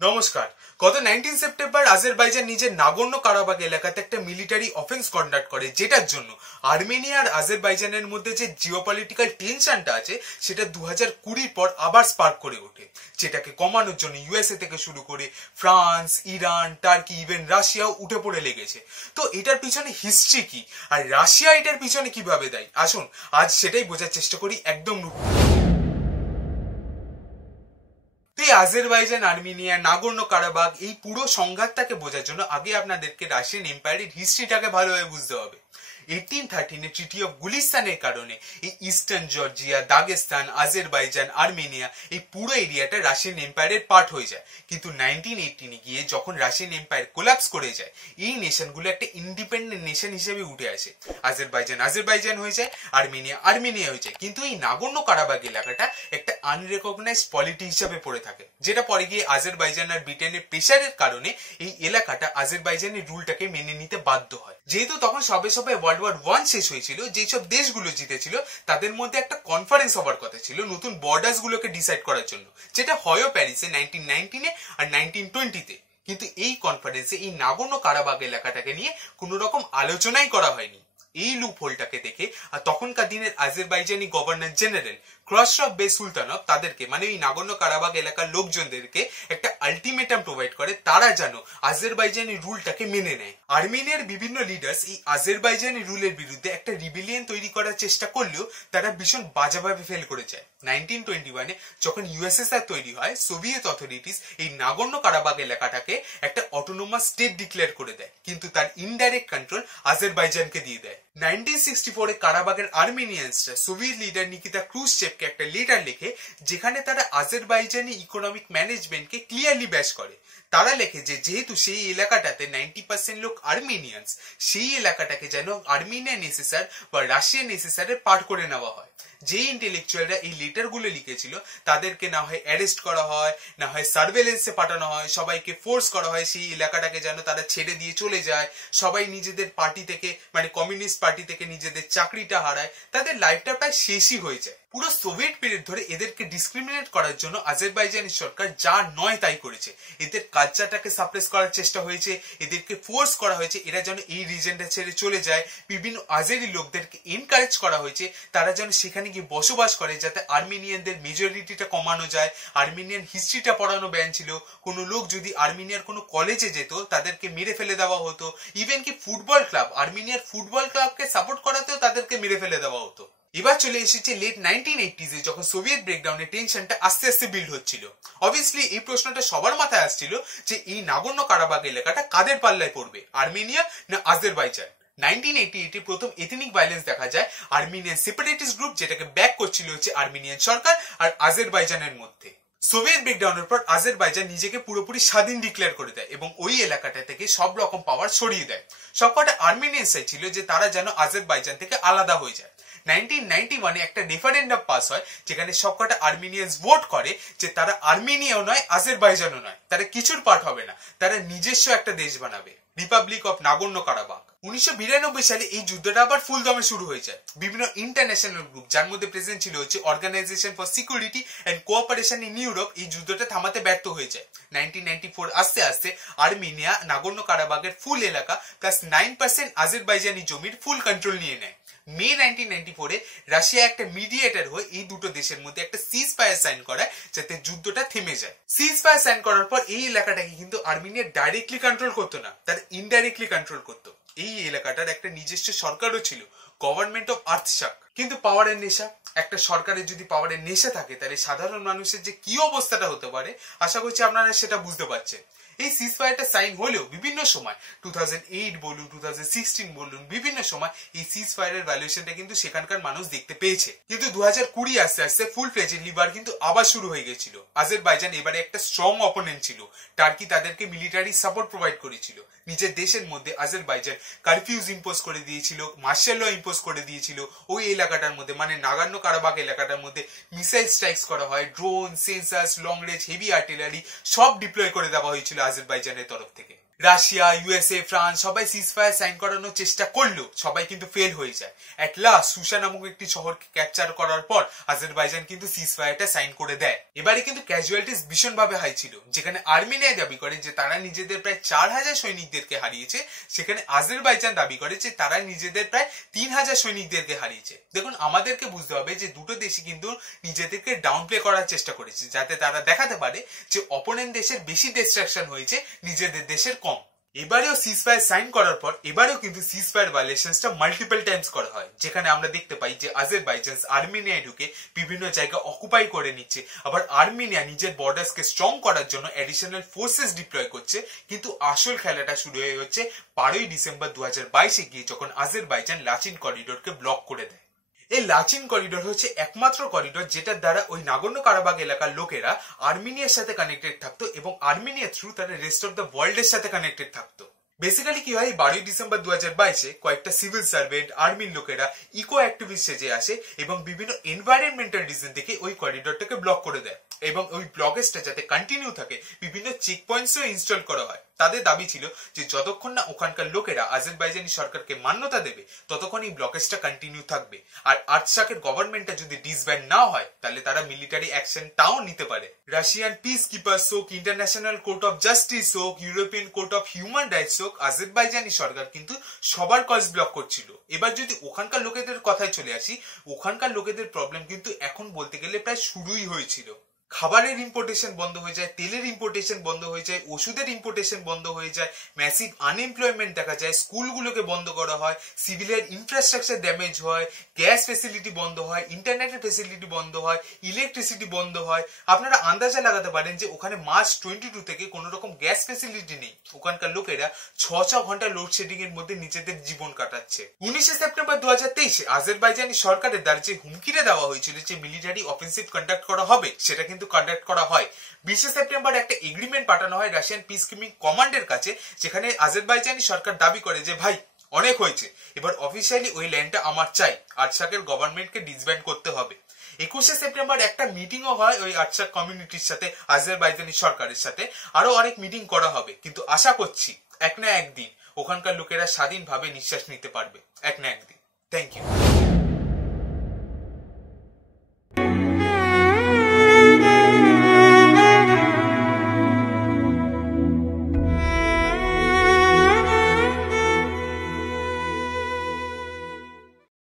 নমস্কার। গত 19 September Azerbaijan নিজের নাগোর্নো কারাবাখ এলাকাতে একটা মিলিটারি অফেন্স কন্ডাক্ট করে, যেটার জন্য আর্মেনিয়া আর আজারবাইজানের মধ্যে যে জিওপলিটিক্যাল টেনশনটা আছে সেটা 2020 পর আবার স্পার্ক করে ওঠে, যেটাকে কমানোর জন্য ইউএসএ থেকে শুরু করে ফ্রান্স, ইরান, টার্কি, ইভেন রাশিয়াও উঠে পড়ে লেগেছে। তো এটার পিছনে হিস্ট্রি কি আর রাশিয়া এটার পিছনে কিভাবে দায়ী, আসুন আজ সেটাই বোঝার চেষ্টা করি একদম রূপে। আজারবাইজান, আর্মেনিয়া, নাগোর্নো কারাবাখ এই পুরো সংঘাতটাকে বোঝার জন্য আগে আপনাদেরকে রাশিয়ান এম্পায়ারের হিস্ট্রিটাকে ভালোভাবে বুঝতে হবে। 1813 এ ট্রিটি অফ গুলিস্তানের কারণে এই eastern Georgia, Dagestan, Azerbaijan, Armenia এই পুরো এরিয়াটা রাশিয়ান এম্পায়ারের পার্ট হয়ে যায়। কিন্তু 1918 গিয়ে যখন রাশিয়ান এম্পায়ার কোলাপস করে যায়, এই নেশনগুলো একটা ইন্ডিপেন্ডেন্ট নেশন হিসেবে উঠে আসে। আজারবাইজান আজারবাইজান হয়ে যায়, আর্মেনিয়া আর্মেনিয়া হয়ে যায়। কিন্তু এই নাগোর্নো কারাবাখ এলাকাটা একটা আনরেকগনাইজড পলিটি হিসেবে পড়ে থাকে, যেটা পরে গিয়ে আজারবাইজান আর ব্রিটেনের প্রেসারের কারণে এই এলাকাটা আজারবাইজানের রুলটাকে মেনে নিতে বাধ্য হয়। যেহেতু তখন সবে সবে ওয়ার্ল্ড ওয়ার 1 শেষ হয়েছিল, যেসব দেশগুলো জিতেছিল তাদের মধ্যে একটা কনফারেন্স হবার কথা ছিল নতুন বর্ডার্স গুলোকে ডিসাইড করার জন্য, যেটা হয়ও প্যারিসে 1919 আর 1920 কিন্তু এই কনফারেন্সে এই নাগোর্নো কারাবাখ এলাকাটাকে নিয়ে কোনো রকম আলোচনাই করা হয়নি। এই লুপ হোলটাকে দেখে আর তখনকার দিনের আজারবাইজানি গভর্নর জেনারেল খসরভ বে সুলতানভ তাদেরকে, মানে এই নাগোর্নো কারাবাখ এলাকার লোকজনদেরকে একটা আলটিমেটাম প্রোভাইড করে, তারা যেন আজারবাইজানি রুলটাকে মেনে নেয়। আর্মেনিয়ার বিভিন্ন লিডার্স এই আজারবাইজানি রুলের বিরুদ্ধে একটা রিবেলিয়ন তৈরি করার চেষ্টা করলেও তারা ভীষণ বাজেভাবে ফেল করে যায়। 1921 যখন ইউএসএসআর তৈরি হয়, সোভিয়েত অথরিটিস এই নাগোর্নো কারাবাখ এলাকাটাকে একটা অটোনোমাস স্টেট ডিক্লেয়ার করে দেয়, কিন্তু তার ইনডাইরেক্ট কন্ট্রোল আজারবাইজানকে দিয়ে দেয়। 1964 কারাবাখের আর্মেনিয়ানসরা সোভিয়েত লিডার নিকিতা ক্রুশচেভকে একটা লেটার লিখে, যেখানে তারা আজারবাইজানি ইকোনমিক ম্যানেজমেন্টকে ক্লিয়ারলি ব্যাশ করে। তারা লেখে যে যেহেতু সেই এলাকাটাতে 90% লোক আর্মেনিয়ান্স, সেই এলাকাটাকে যেন আর্মেনিয়ান এসএসআর বা রাশিয়ান এসএসআর এর পার্ট করে নেওয়া হয়। যে ইন্টেলেকচুয়ালরা এই লেটার গুলো লিখেছিল তাদেরকে না হয় অ্যারেস্ট করা হয়, না হয় সার্ভেলেন্সে পাঠানো হয়, সবাইকে ফোর্স করা হয় সেই এলাকাটাকে যেন তারা ছেড়ে দিয়ে চলে যায়। সবাই নিজেদের পার্টি থেকে, মানে কমিউনিস্ট পার্টি থেকে নিজেদের চাকরিটা হারায়, তাদের লাইফটা প্রায় শেষই হয়ে যায়। পুরো সোভিয়েত পিরিয়ড ধরে এদেরকে ডিসক্রিমিনেট করার জন্য আজারবাইজানি সরকার যা নয় তাই করেছে। এদের কালচারটাকে সাপ্রেস করার চেষ্টা হয়েছে, এদেরকে ফোর্স করা হয়েছে এরা যেন এই রিজনটা ছেড়ে চলে যায়। বিভিন্ন আজারি লোকদেরকে এনকারেজ করা হয়েছে তারা যেন সেখানে গিয়ে বসবাস করে, যাতে আর্মেনিয়ানদের মেজরিটিটা কমানো যায়। আর্মেনিয়ান হিস্ট্রিটা পড়ানো ব্যান ছিল, কোনো লোক যদি আর্মেনিয়ার কোনো কলেজে যেত তাদেরকে মেরে ফেলে দেওয়া হতো। ইভেন কি ফুটবল ক্লাব, আর্মেনিয়ার ফুটবল ক্লাবকে সাপোর্ট করাতেও তাদেরকে মেরে ফেলে দেওয়া হতো। এবার চলে এসেছে লেট 1980s যখন সোভিয়েত ব্রেকডাউনের টেনশনটা আস্তে আস্তে বিল্ড হচ্ছিল। অবভিয়াসলি এই প্রশ্নটা সবার মাথায় আসছিল যে এই নাগোর্নো কারাবাখ এলাকাটা কাদের পাল্লায় পড়বে, আর্মেনিয়া না আজারবাইজান। 1988 প্রথম এথনিক ভায়োলেন্স দেখা যায় আর্মেনিয়ান সেপারেটিস্ট গ্রুপ, যেটাকে ব্যাক করছিল হচ্ছে আর্মেনিয়ান সরকার আর আজারবাইজানের মধ্যে। সোভিয়েত ব্রেকডাউনের পর আজারবাইজান নিজেকে পুরোপুরি স্বাধীন ডিক্লেয়ার করে দেয় এবং ওই এলাকাটা থেকে সব রকম পাওয়ার সরিয়ে দেয়। সবকটা আর্মেনিয়ান চাইছিল যে তারা যেন আজারবাইজান থেকে আলাদা হয়ে যায়। 1991 একটা রেফারেন্ডাম পাস হয়, যেখানে সবকটা আর্মেনিয়ানস ভোট করে যে তারা আর্মেনিয়াও নয় আজারবাইজানও নয়, তারা কিছুর পার্ট হবে না, তারা নিজস্ব একটা দেশ বানাবে, রিপাবলিক অফ নাগোর্নো কারাবাখ। 1992 সালে এই যুদ্ধটা আবার ফুল দমে শুরু হয়ে যায়। বিভিন্ন ইন্টারন্যাশনাল গ্রুপ, যার মধ্যে প্রেজেন্ট ছিল হচ্ছে organization for security and cooperation in Europe, এই যুদ্ধটা থামাতে ব্যর্থ হয়ে যায়। 1994 আস্তে আস্তে আর্মেনিয়া নাগোর্নো কারাবাখের ফুল এলাকা প্লাস 9% আজারবাইজানি জমির ফুল কন্ট্রোল নিয়ে নেয়। মে 1994 রাশিয়া একটা মিডিয়েটর হয়ে এই দুটো দেশের মধ্যে একটা সিজ ফায়ার সাইন করায়, যাতে যুদ্ধটা থেমে যায়। সিজ ফায়ার সাইন করার পর এই এলাকাটাকে কিন্তু আর্মেনিয়া ডাইরেক্টলি কন্ট্রোল করতো না, তারা ইনডাইরেক্টলি কন্ট্রোল করতো। এই এলাকাটার একটা নিজস্ব সরকারও ছিল, গভর্নমেন্ট অফ আর্থশাক। কিন্তু পাওয়ারের নেশা, একটা সরকারের যদি পাওয়ারের নেশা থাকে তাহলে সাধারণ মানুষের যে কি অবস্থাটা হতে পারে আশা করছি আপনারা সেটা বুঝতে পারছেন। এই সিজ ফায়ারটা সাইন হলেও বিভিন্ন সময় 2008 বলুন, 2016 বলুন, বিভিন্ন সময় এই সিজ ফায়ারের ভ্যালুয়েশনটা কিন্তু সেখানকার মানুষ দেখতে পেয়েছে। কিন্তু 2020 আস্তে আস্তে ফুল ফ্লেজেডলি বার কিন্তু আবার শুরু হয়ে গেছিল। আজারবাইজান এবারে একটা স্ট্রং অপোনেন্ট ছিল, টার্কি তাদেরকে মিলিটারি সাপোর্ট প্রোভাইড করেছিল। নিজের দেশের মধ্যে আজারবাইজান কারফিউজ ইম্পোজ করে দিয়েছিল, মার্শাল ল ইম্পোজ করে দিয়েছিল। ওই এলাকাটার মধ্যে, মানে নাগোর্নো কারাবাখ এলাকাটার মধ্যে মিসাইল স্ট্রাইকস করা হয়, drone, sensors, long range, heavy artillery সব ডিপ্লয় করে দেওয়া হয়েছিল আজারবাইজানের তরফ থেকে। রাশিয়া, ইউএসএ, ফ্রান্স সবাই সিজফায়ার সাইন করানোর চেষ্টা করলো, সবাই কিন্তু ফেল হয়ে যায়। এট লাস্ট সুসা নামক একটি শহরকে ক্যাপচার করার পর আজারবাইজান কিন্তু সিজফায়ারটা সাইন করে দেয়। এবারে কিন্তু ক্যাজুয়ালিটিস ভীষণ ভাবে হাই ছিল। যেখানে আর্মেনিয়া দাবি করে যে তারা নিজেদের প্রায় 4000 সৈনিকদেরকে হারিয়েছে, সেখানে আজারবাইজান দাবি করে যে তারা নিজেদের প্রায় 3000 সৈনিকদেরকে হারিয়েছে। দেখুন, আমাদেরকে বুঝতে হবে যে দুটো দেশই কিন্তু নিজেদেরকে ডাউন প্লে করার চেষ্টা করেছে, যাতে তারা দেখাতে পারে যে অপোনেন্ট দেশের বেশি ডিস্ট্রাকশন হয়েছে, নিজেদের দেশের কম। এবারেও সিজফায়ার সাইন করার পর এবারেও কিন্তু সিজফায়ার ভায়োলেশনসটা মাল্টিপল টাইমস করা হয়, যেখানে আমরা দেখতে পাই যে আজারবাইজান আর্মেনিয়ায় ঢুকে বিভিন্ন জায়গা অকুপাই করে নিচ্ছে। আবার আর্মেনিয়া নিজের বর্ডার্সকে স্ট্রং করার জন্য অ্যাডিশনাল ফোর্সেস ডিপ্লয় করছে। কিন্তু আসল খেলাটা শুরু হয়ে হচ্ছে 12ই ডিসেম্বর 2022-এ গিয়ে, যখন আজারবাইজান লাচিন করিডোরকে ব্লক করে দেয়। এই লাচিন করিডোর হচ্ছে একমাত্র করিডোর যেটার দ্বারা ওই নাগর্নো কারাবাগ এলাকার লোকেরা আর্মেনিয়ার সাথে কানেক্টেড থাকতো এবং আর্মেনিয়া থ্রু তারা রেস্ট অফ দ্য ওয়ার্ল্ডের সাথে কানেক্টেড থাকতো। বেসিক্যালি কি হয়, 12ই ডিসেম্বর 2022-এ কয়েকটা সিভিল সার্ভেন্ট, আর্মির লোকেরা ইকো অ্যাক্টিভিস্ট সেজে আসে এবং বিভিন্ন এনভায়রনমেন্টাল রিজন থেকে ওই করিডোরটাকে ব্লক করে দেয়। এবং ওই ব্লকেজটা যাতে কন্টিনিউ থাকে, বিভিন্ন চেক পয়েন্টসও ইনস্টল করা হয়। তাদের দাবি ছিল যে যতক্ষণ না ওখানকার লোকেরা আজারবাইজানি সরকারকে মান্যতা দেবে, ততক্ষণ এই ব্লকেজটা কন্টিনিউ থাকবে। আর আর্টসাকের গভর্নমেন্টটা যদি ডিসব্যান্ড না হয়, তাহলে তারা মিলিটারি অ্যাকশন টাও নিতে পারে। রাশিয়ান পিস কিপার্স হোক, ইন্টারন্যাশনাল কোর্ট অফ জাস্টিস হোক, European court of human rights হোক, আজারবাইজানি সরকার কিন্তু সবার কজ ব্লক করছিল। এবার যদি ওখানকার লোকেদের কথায় চলে আসি, ওখানকার লোকেদের প্রবলেম কিন্তু এখন বলতে গেলে প্রায় শুরুই হয়েছিল। খাবারের ইম্পোর্টেশন বন্ধ হয়ে যায়, তেলের ইম্পোর্টেশন বন্ধ হয়ে যায়, ওষুধের ইম্পোর্টেশন বন্ধ হয়ে যায়, ম্যাসিভ আনএমপ্লয়মেন্ট দেখা যায়, স্কুলগুলোকে বন্ধ করা হয়, সিভিলের ইনফ্রাস্ট্রাকচার ড্যামেজ হয়, গ্যাস ফেসিলিটি বন্ধ হয়, ইন্টারনেটের ফেসিলিটি বন্ধ হয়, ইলেকট্রিসিটি বন্ধ হয়। আপনারা আন্দাজা লাগাতে পারেন যে ওখানে মার্চ 22 থেকে কোন রকম গ্যাস ফেসিলিটি নেই। ওখানকার লোকেরা 6 ঘন্টা লোডশেডিং এর মধ্যে নিজেদের জীবন কাটাচ্ছে। 19শে সেপ্টেম্বর 2023-এ আজারবাইজানি সরকারের দ্বারা যে হুমকিটা দেওয়া হয়েছিল যে মিলিটারি অফেন্সিভ কন্ডাক্ট করা হবে, সেটা কিন্তু কন্ডাক্ট করা হয়। 20শে সেপ্টেম্বর একটা এগ্রিমেন্ট পাঠানো হয় রাশিয়ান পিস কিপিং কমান্ডের কাছে, যেখানে আজারবাইজানি সরকার দাবি করে যে ভাই অনেক হয়েছে, এবার অফিসিয়ালি ওই ল্যান্ডটা আমার চাই, আর্টসাকের গভর্নমেন্টকে ডিসব্যান্ড করতে হবে। 21শে সেপ্টেম্বর একটা মিটিংও হয় ওই আর্টসাক কমিউনিটির সাথে, আজারবাইজানি সরকারের সাথে। আরো অনেক মিটিং করা হবে, কিন্তু আশা করছি এক না একদিন ওখানকার লোকেরা স্বাধীনভাবে নিঃশ্বাস নিতে পারবে, এক না একদিন। Thank you.